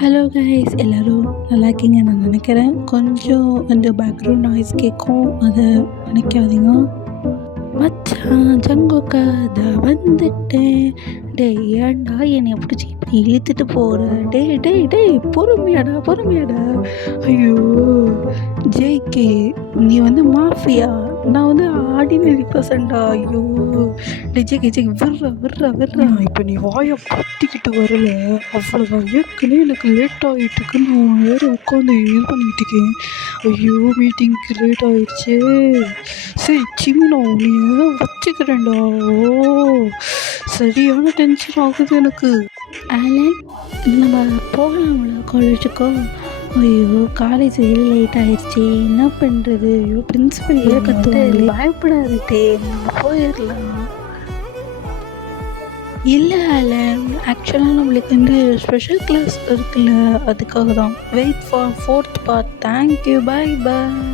Hello guys, எல்லோரும் நல்லா இருக்கீங்க நான் நினைக்கிறேன். கொஞ்சம் இந்த பேக்ரவுண்ட் நாய்ஸ் கேட்கும், அதை நினைக்காதீங்க. மச்சான் ஜங்குக்கா வந்துட்டேன். டேய் ஏன்டா என்னை பிடிச்சி இப்படி இழுத்துட்டு போகிற? டேய் டேய் டேய் பொறுமையாடா பொறுமையாடா. ஐயோ ஜேகே, நீ மாஃபியா, நான் ஆர்டினரி பர்சன்டா. ஐயோ டே ஜேகே ஜேகே, விட்றா விட்றா விட்றா. இப்போ நீ வாயை கட்டிக்கிட்டு வரல, அவ்வளோதான். ஏற்கனவே எனக்கு லேட் ஆகிட்டுருக்கு, நான் வேறு உட்காந்து இது பண்ணிக்கிட்டு இருக்கேன். ஐயோ மீட்டிங்க்கு லேட் ஆகிடுச்சு. சரி சின்ன நீ வச்சுக்கிறேன்டா. ஓ சரியான டென்ஷன் ஆகுது எனக்கு. ஆலன், நம்ம போகலாம்ல காலேஜுக்கோ? ஐயோ காலேஜ் லேட் ஆயிடுச்சு, என்ன பண்ணுறது? ஐயோ பிரின்சிபல் கற்றுவாங்க. பயப்படாதே, நம்ம போயிடலாம். இல்லை ஆலன், ஆக்சுவலாக நம்மளுக்கு ஸ்பெஷல் கிளாஸ் இருக்குல்ல, அதுக்காக தான். Wait for 4th part. Thank you, bye bye.